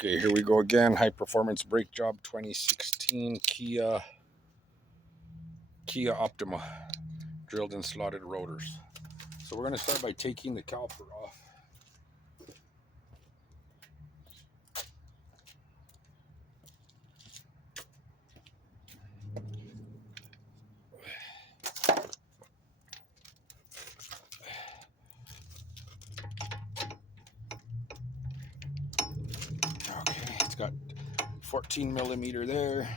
Okay, here we go again. High performance brake job 2016 Kia Optima drilled and slotted rotors. So we're going to start by taking the caliper off. Okay, it's got 14 millimeter there,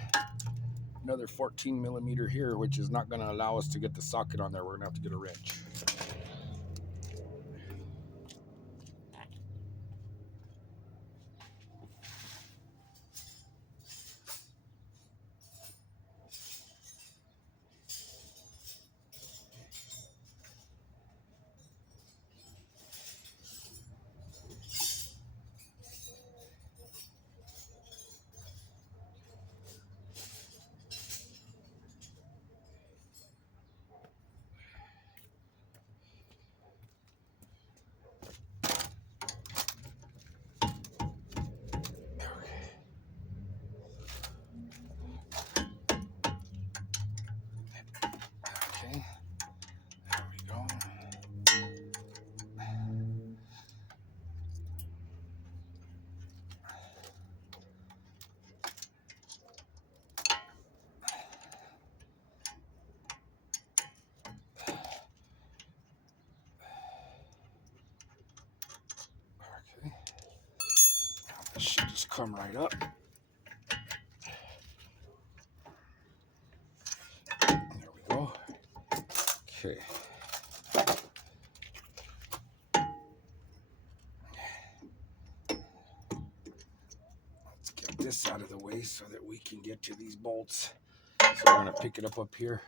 another 14 millimeter here, which is not going to allow us to get the socket on there. We're going to have to get a wrench. Okay, there we go. Okay, this should just come right up. There we go. Okay. Let's get this out of the way so that we can get to these bolts. So we're going to pick it up here.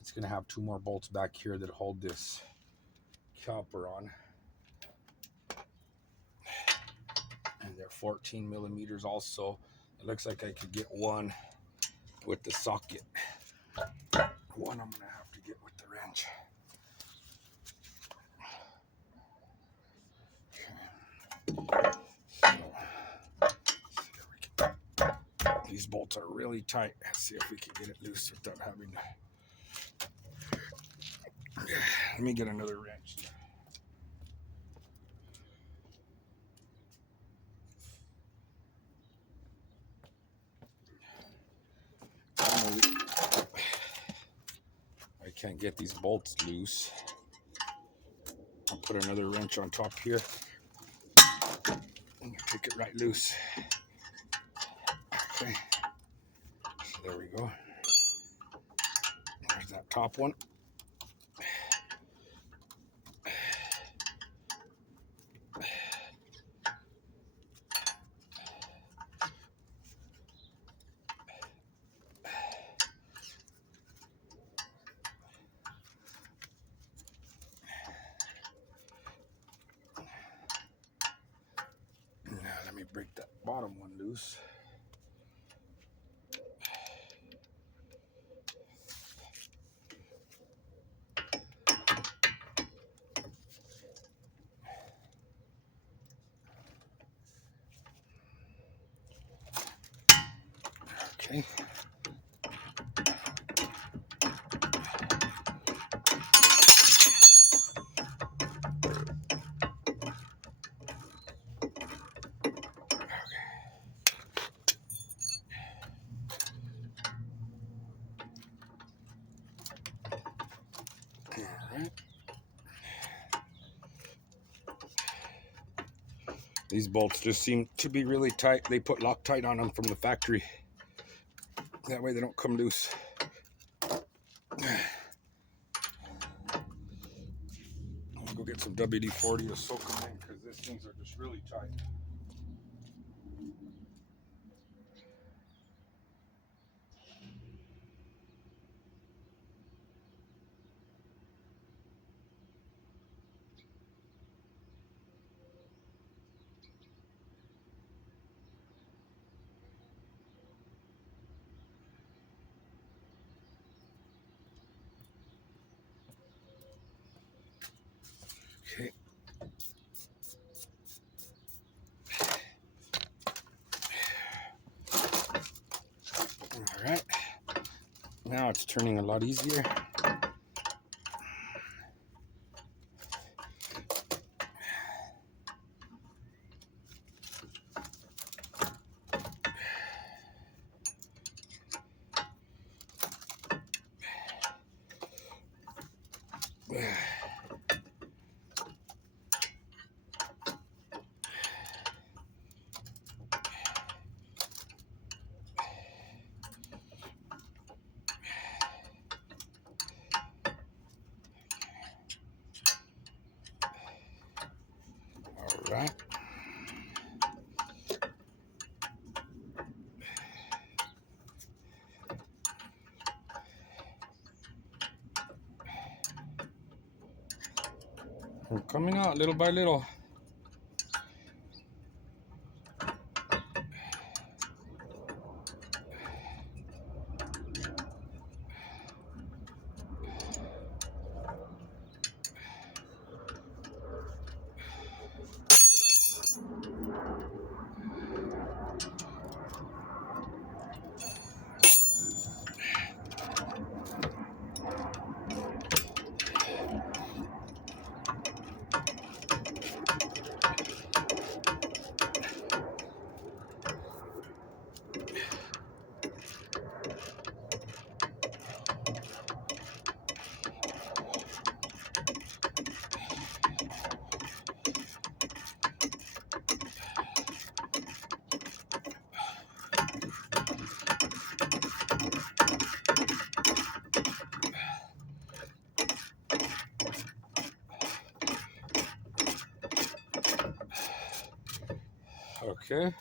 It's going to have two more bolts back here that hold this caliper on. And they're 14 millimeters also. It looks like I could get one with the socket. One I'm going to have to get with the wrench. These bolts are really tight. Let's see if we can get it loose without having to. Let me get another wrench. I can't get these bolts loose. I'll put another wrench on top here and take it right loose. Okay, so there we go. There's that top one. Now let me break that bottom one loose. Okay. Alright. These bolts just seem to be really tight. They put Loctite on them from the factory. That way they don't come loose. I'll go get some WD-40 to soak them in because these things are just really tight. Okay. right. Now it's turning a lot easier. All right. We're coming out little by little. Okay.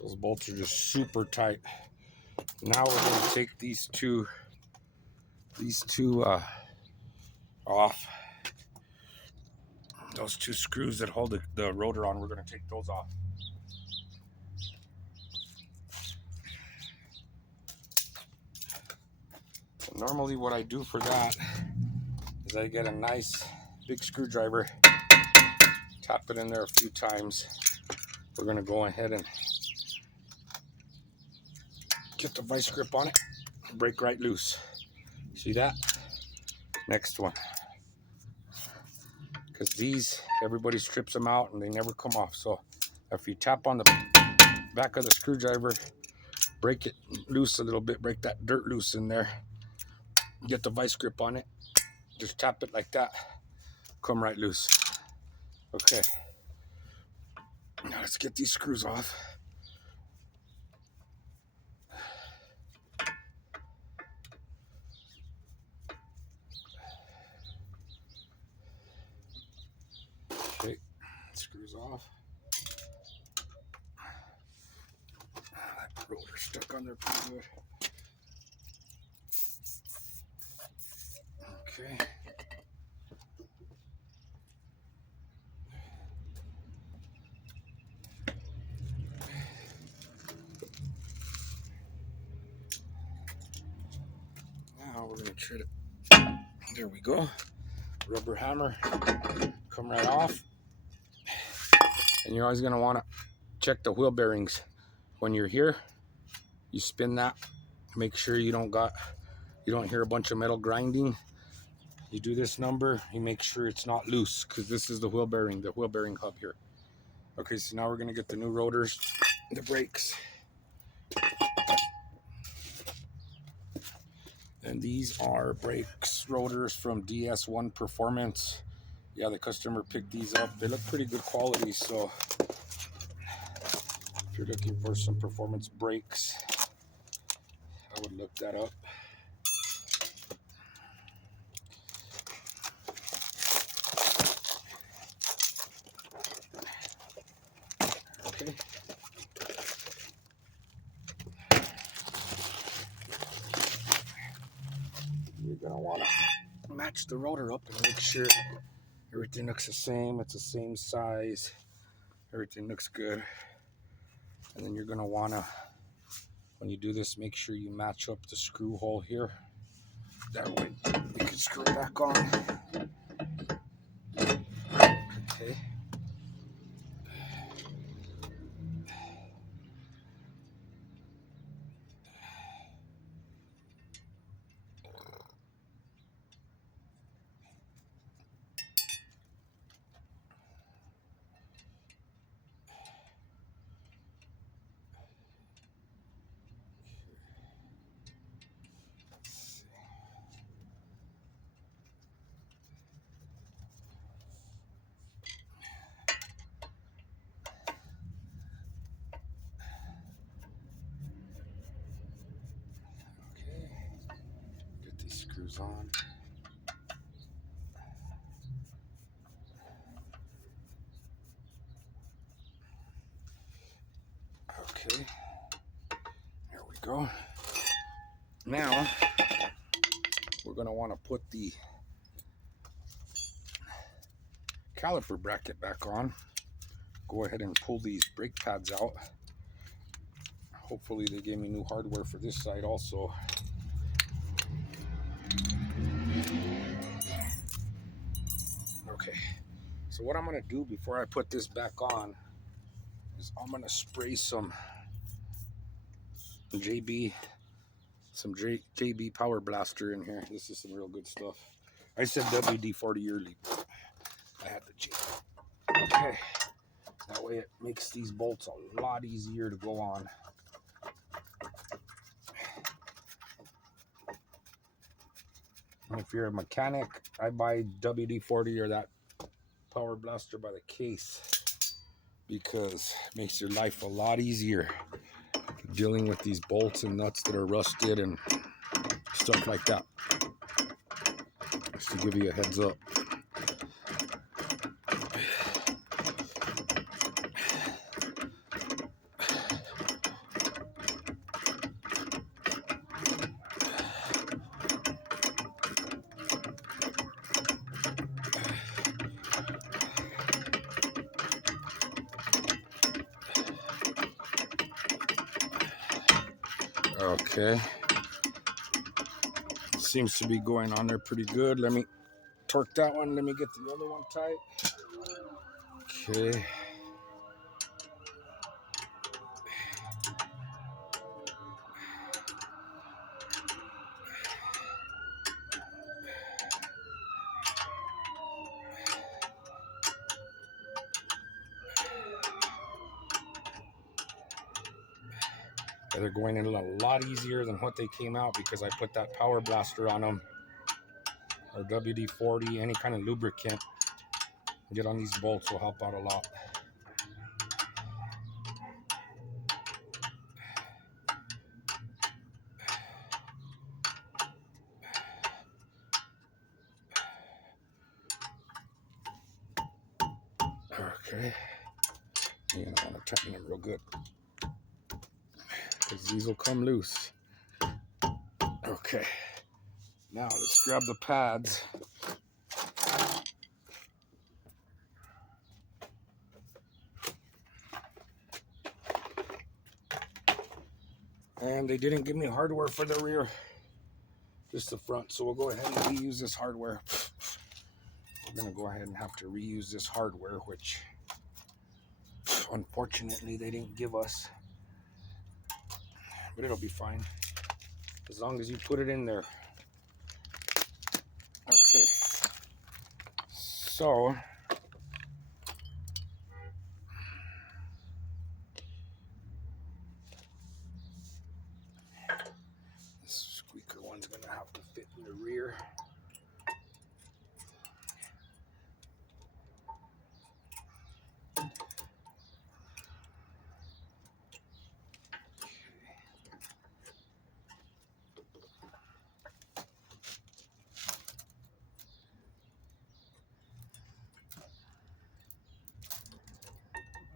Those bolts are just super tight. Now we're going to take these two off. Those two screws that hold the rotor on, we're going to take those off. So normally what I do for that is I get a nice big screwdriver, tap it in there a few times. We're going to go ahead and get the vice grip on it, break right loose. See that? Next one. Because these, everybody strips them out and they never come off. So if you tap on the back of the screwdriver, break it loose a little bit, break that dirt loose in there, get the vice grip on it, just tap it like that, come right loose. Okay, now let's get these screws off. Okay, screws off. That rotor's stuck on there pretty good. Okay. Now we're going to try to, there we go. Rubber hammer, come right off. And you're always going to want to check the wheel bearings. When you're here, you spin that, make sure you don't hear a bunch of metal grinding. You do this number, you make sure it's not loose, because this is the wheel bearing hub here. Okay, so now we're going to get the new rotors, the brakes. And these are brakes rotors from DS1 Performance. Yeah, the customer picked these up. They look pretty good quality, so if you're looking for some performance brakes, I would look that up. Okay. You're gonna want to match the rotor up and make sure everything looks the same. It's the same size. Everything looks good. And then you're gonna wanna, when you do this, make sure you match up the screw hole here. That way you can screw it back on. Okay. screws on. Okay, there we go. Now we're going to want to put the caliper bracket back on. Go ahead and pull these brake pads out. Hopefully they gave me new hardware for this side also. Okay, so what I'm going to do before I put this back on is I'm going to spray some JB Power Blaster in here. This is some real good stuff. I said WD-40 early, but I had the JB. Okay, that way it makes these bolts a lot easier to go on. And if you're a mechanic, I buy WD-40 or that Power Blaster by the case because it makes your life a lot easier dealing with these bolts and nuts that are rusted and stuff like that. Just to give you a heads up. Okay, seems to be going on there pretty good. Let me torque that one. Let me get the other one tight. Okay. They're going in a lot easier than what they came out because I put that Power Blaster on them, or WD-40, any kind of lubricant. Get on these bolts will help out a lot. Okay, you're gonna want to tighten them real good because these will come loose. Okay, now let's grab the pads. And they didn't give me hardware for the rear, just the front, so we'll go ahead and reuse this hardware. We're gonna go ahead and have to reuse this hardware, which unfortunately they didn't give us, but it'll be fine as long as you put it in there. Okay, so this squeaker one's gonna have to fit in the rear.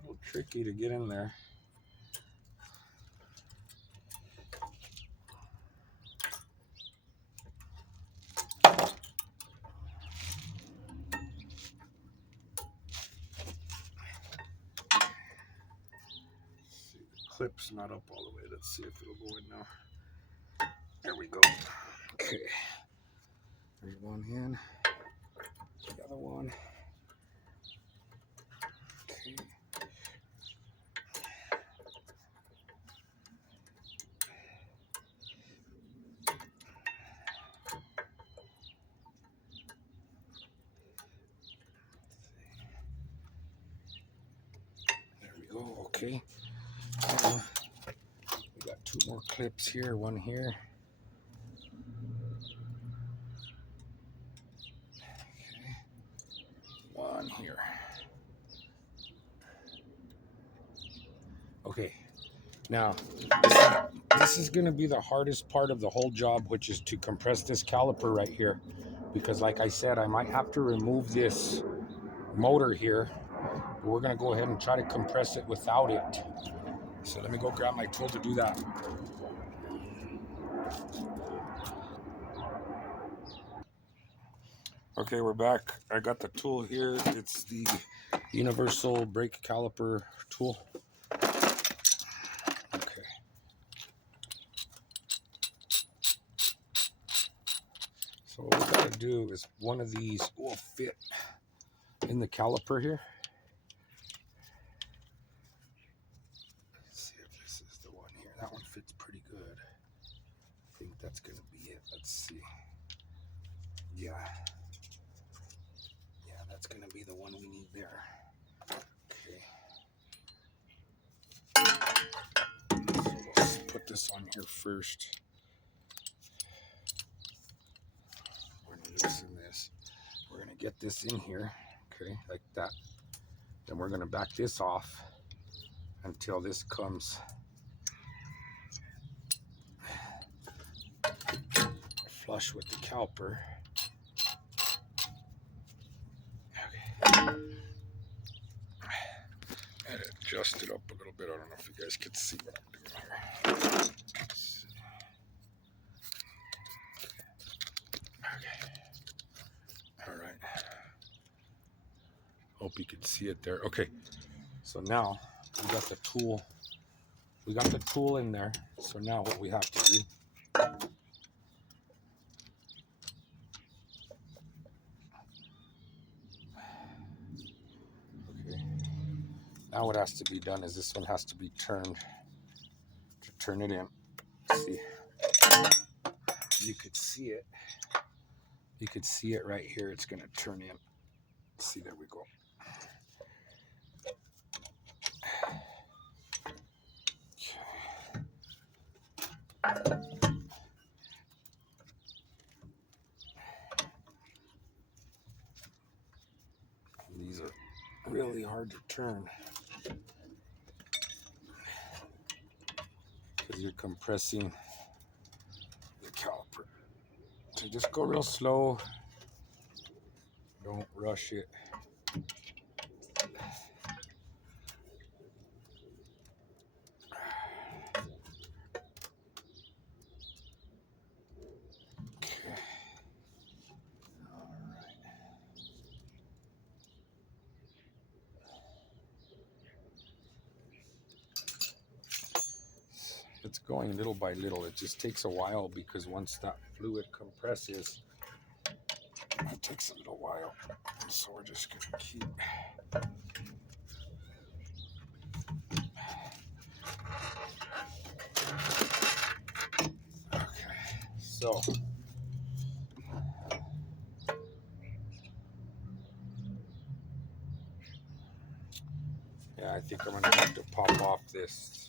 A little tricky to get in there. Clip's not up all the way. Let's see if it'll go in now. There we go. Okay. There's one in. The other one. Okay. There we go. Okay. We got two more clips here. One here. On here. Okay, now This is going to be the hardest part of the whole job, which is to compress this caliper right here. Because like I said, I might have to remove this motor here. But we're going to go ahead and try to compress it without it. So let me go grab my tool to do that. Okay, we're back. I got the tool here. It's the universal brake caliper tool. Okay. So what we gotta do is one of these will fit in the caliper here. Let's see if this is the one here. That one fits pretty good. I think that's gonna be it. Let's see. Yeah. Yeah, that's gonna be the one we need there. Okay. So let's put this on here first. We're gonna loosen this. We're gonna get this in here, okay, like that. Then we're gonna back this off until this comes flush with the caliper. Okay. And adjust it up a little bit. I don't know if you guys can see what I'm doing here. Okay. All right. Hope you can see it there. Okay. So now we got the tool. We got the tool in there. So now what we have to do, okay, now what has to be done is this one has to be turned to turn it in. See, you could see it. You could see it right here. It's going to turn in. See, there we go. These are really hard to turn because you're compressing the caliper. So just go real slow. Don't rush it. Okay. All right. It's going little by little. It just takes a while because once that fluid compresses, it takes a little while. So we're just going to keep. Okay. So. Yeah, I think I'm gonna have to pop off this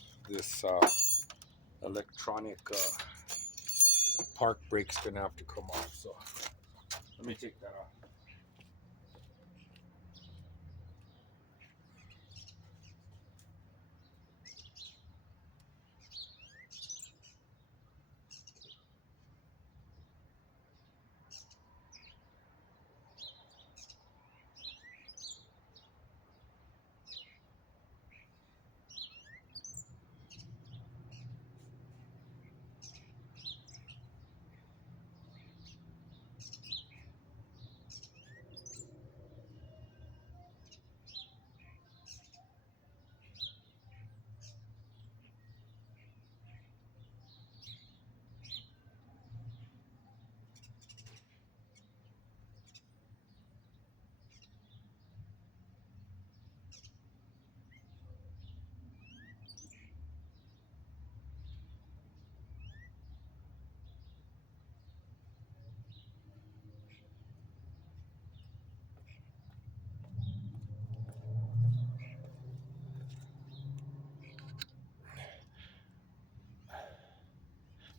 electronic park brake's gonna have to come off. So let me take that off.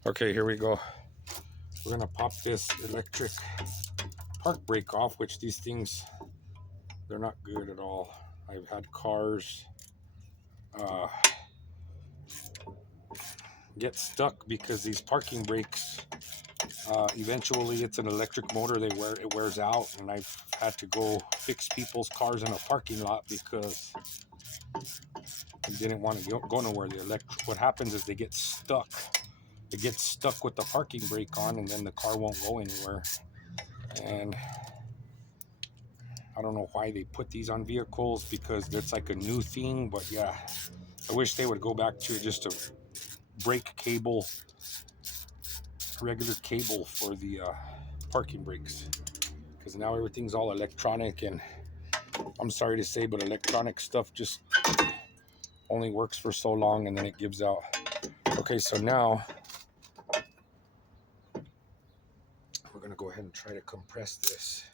Okay, here we go. We're gonna pop this electric park brake off, which these things, they're not good at all. I've had cars get stuck because these parking brakes, eventually it's an electric motor, it wears out, and I've had to go fix people's cars in a parking lot because I didn't want to go nowhere. What happens is they get stuck. It gets stuck with the parking brake on, and then the car won't go anywhere. And I don't know why they put these on vehicles, because it's like a new thing. But yeah, I wish they would go back to just a brake cable, regular cable for the parking brakes, because now everything's all electronic. And I'm sorry to say, but electronic stuff just only works for so long, and then it gives out. Okay, so now we're gonna go ahead and try to compress this.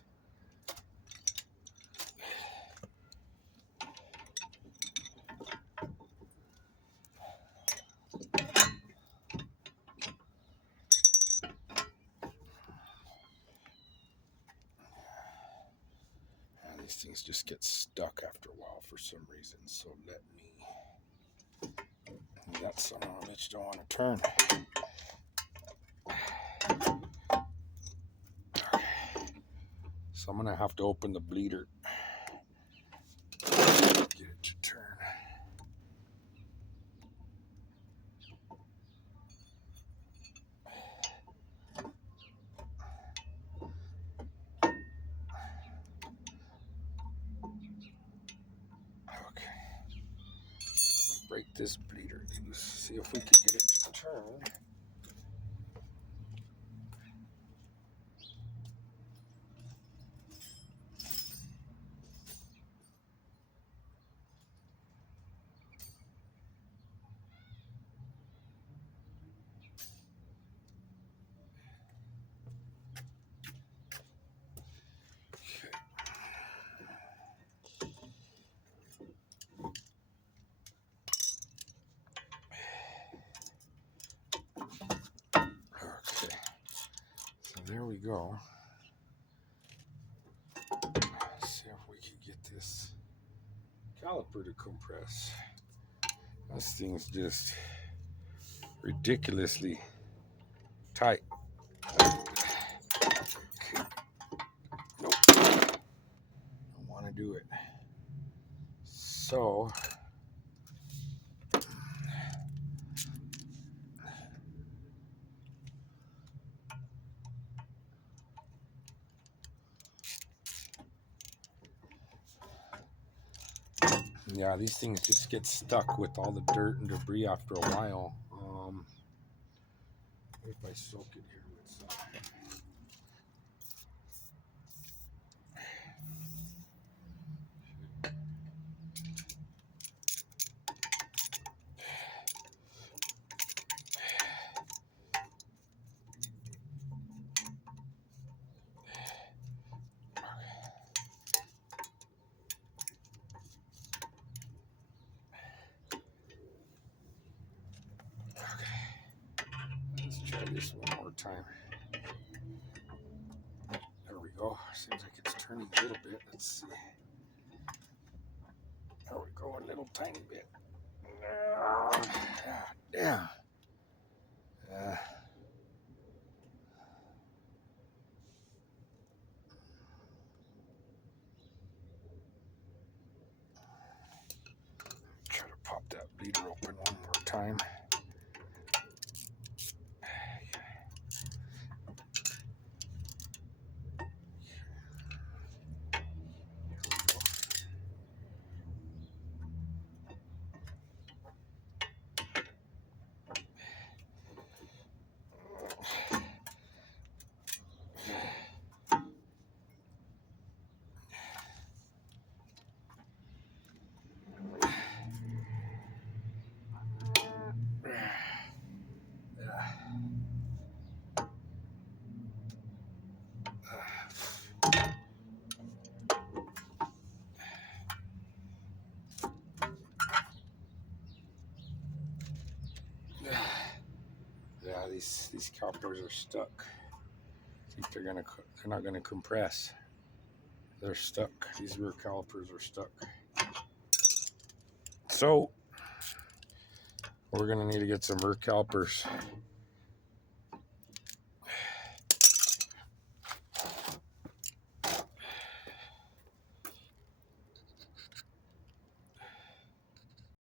And these things just get stuck after a while for some reason. So let me. Got some on which don't want to turn. Okay. So I'm gonna have to open the bleeder. Get it to turn. Okay. Break this bleeder loose. See if we can get it to turn. Okay. So there we go. Let's see if we can get this caliper to compress. This thing's just ridiculously tight. Okay. Nope. Don't want to do it. So yeah, these things just get stuck with all the dirt and debris after a while. If I soak it here with some. Let's try this one more time. There we go. Seems like it's turning a little bit. Let's see. There we go, a little tiny bit. Yeah. Try to pop that bleeder open one more time. Yeah, these calipers are stuck. I think they're not gonna compress. They're stuck. These rear calipers are stuck. So We're going to need to get some rear calipers.